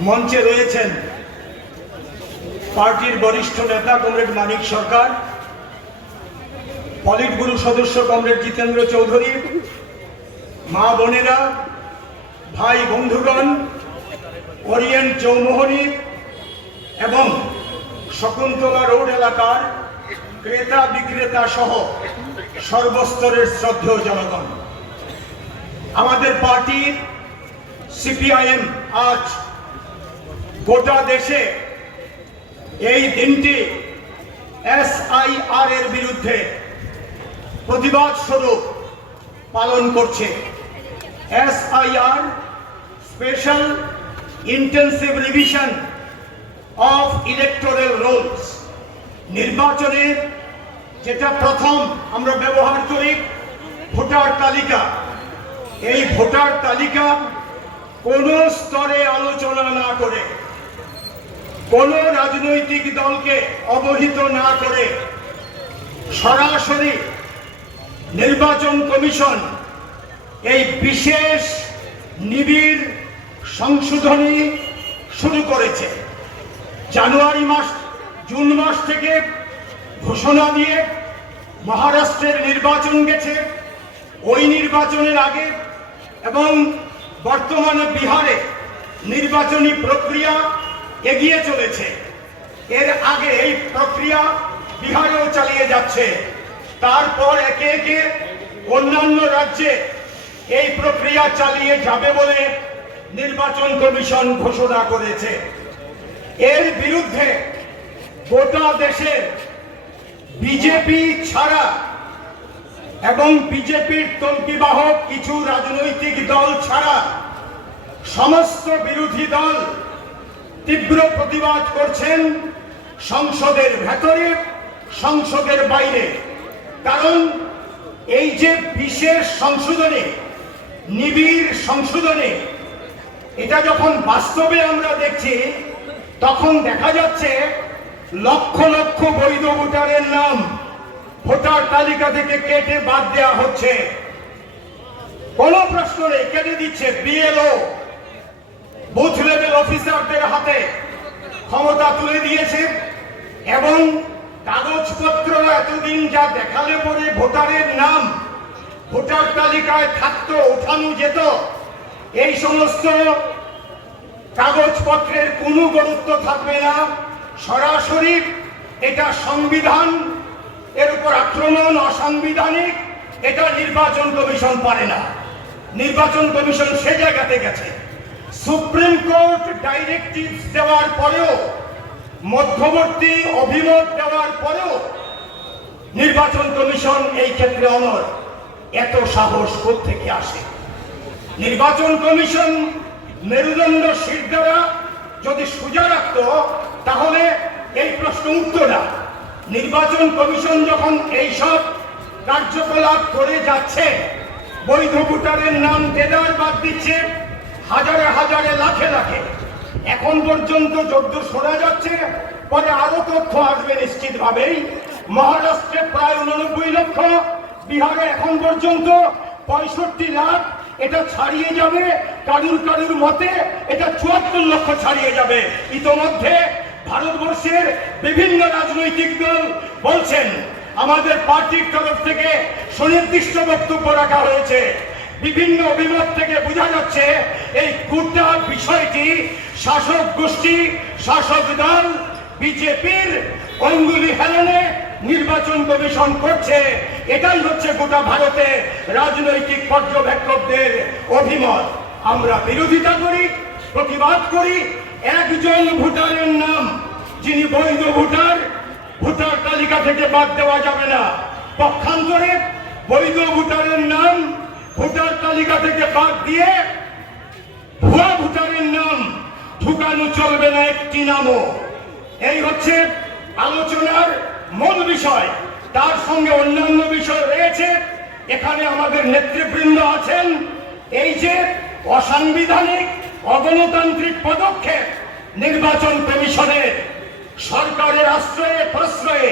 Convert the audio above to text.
मंचे रयेছেন पार्टिर वरिष्ठ नेता कमरेड मानिक सरकार, पलिट ब्यूरो सदस्य कमरेड जितेंद्र चौधरी, मा बोनेरा, भाई बंधुगण, ओरिएंट चौमोहनी एवं शकुन्तला रोड एलाकार क्रेता विक्रेता सह सर्वस्तरेर श्रद्धेय जनगण, आमादेर पार्टी सीपीआईएम आज गोटा देशे এই দিনটি এসআইআর এর বিরুদ্ধে প্রতিবাদ স্বরূপ পালন করছে। SIR special intensive revision of electoral Rolle's, নির্বাচনের যেটা প্রথম আমরা ব্যবহার করি ভোটার তালিকা, এই ভোটার তালিকা কোন স্তরে আলোচনা না করে, কোন রাজনৈতিক দলকে অবহিত না করে সরাসরি নির্বাচন কমিশন এই বিশেষ নিবিড় সংশোধনী শুরু করেছে। জানুয়ারি মাস জুন মাস থেকে ঘোষণা দিয়ে মহারাষ্ট্রের নির্বাচন গেছে, ওই নির্বাচনের আগে এবং বর্তমানে বিহারে নির্বাচনী প্রক্রিয়া এগিয়ে চলেছে। এর আগে এই প্রক্রিয়া বিহারেও চালিয়ে যাচ্ছে, তারপর একে একে অন্যান্য রাজ্যে এই প্রক্রিয়া চালিয়ে যাবে বলে নির্বাচন কমিশন ঘোষণা করেছে। এর বিরুদ্ধে গোটা দেশের বিজেপি ছাড়া এবং বিজেপির তন্ত্রীবাহক কিছু রাজনৈতিক দল ছাড়া সমস্ত বিরোধী দল তীব্র প্রতিবাদ করছেন সংসদের ভেতরে, সংসদের বাইরে। কারণ এই যে বিশেষ সংশোধনী, নিবিড় সংশোধনী, এটা যখন বাস্তবে আমরা দেখছি তখন দেখা যাচ্ছে লক্ষ লক্ষ বৈধ ভোটারের নাম ভোটার তালিকা থেকে কেটে বাদ দেওয়া হচ্ছে। কোনো প্রশ্ন নেই, কেটে দিচ্ছে। বিএলও বুথ লেভেল অফিসারদের হাতে ক্ষমতা তুলে দিয়েছে এবং কাগজপত্র এতদিন যা দেখালে পরে ভোটারের নাম ভোটার তালিকায় থাকতো, ওঠানো যেত, এই সমস্ত কাগজপত্রের কোনো গুরুত্ব থাকবে না। সরাসরি এটা সংবিধান এর উপর আক্রমণ, অসাংবিধানিক, এটা নির্বাচন কমিশন পারে না। নির্বাচন কমিশন সে জায়গাতে গেছে। সুপ্রিম কোর্ট ডাইরেক্টিভ দেওয়ার পরেও, মধ্যবর্তী অভিমত দেওয়ার পরেও নির্বাচন কমিশন এই ক্ষেত্রে অনড়। এত সাহস কোত্থেকে আসে? নির্বাচন কমিশন মেরুদণ্ড শির দ্বারা যদি সোজা রাখত তাহলে এই প্রশ্ন উঠত না। নির্বাচন কমিশন যখন এইসব কার্যকলাপ করে যাচ্ছে, বৈধ ভোটারের নাম দেদার বাদ দিচ্ছে হাজারে হাজারে, লাখে লাখে, এখন পর্যন্ত যদ্দূর শোনা যাচ্ছে, পরে আরো তথ্য আসবে নিশ্চিতভাবেই। মহারাষ্ট্রে প্রায় 89 লক্ষ, বিহারে এখন পর্যন্ত 65 লাখ, এটা ছাড়িয়ে যাবে। কারুর মতে এটা 74 লক্ষ ছাড়িয়ে যাবে। ইতোমধ্যে ভারতবর্ষের বিভিন্ন রাজনৈতিক দল বলছেন, আমাদের পার্টির তরফ থেকে সুনির্দিষ্ট বক্তব্য রাখা হয়েছে। বিভিন্ন অভিমত থেকে বোঝা যাচ্ছে এই গোটা বিষয়টি শাসক গোষ্ঠী, শাসক দল বিজেপির অঙ্গুলি হেলনে নির্বাচন কমিশন করছে। এটাই হচ্ছে গোটা ভারতে রাজনৈতিক পর্যবেক্ষকদের অভিমত। আমরা বিরোধিতা করি, প্রতিবাদ করি। একজন ভোটারের নাম যিনি বৈধ ভোটার, ভোটার তালিকা থেকে বাদ দেওয়া যাবে না। পক্ষান্তরে বৈধ ভোটারের নাম ভোটার তালিকা থেকে বাদ দিয়ে ভুয়া ভোটারের নাম ঢুকানো চলবে না একটি নামও। এই হচ্ছে আলোচনার মূল বিষয়। তার সঙ্গে অন্যান্য বিষয় রয়েছে। এখানে আমাদের নেতৃবৃন্দ আছেন। এই যে অসাংবিধানিক, অগণতান্ত্রিক পদক্ষেপ নির্বাচন কমিশনের, সরকারের আশ্রয়ে প্রশ্রয়ে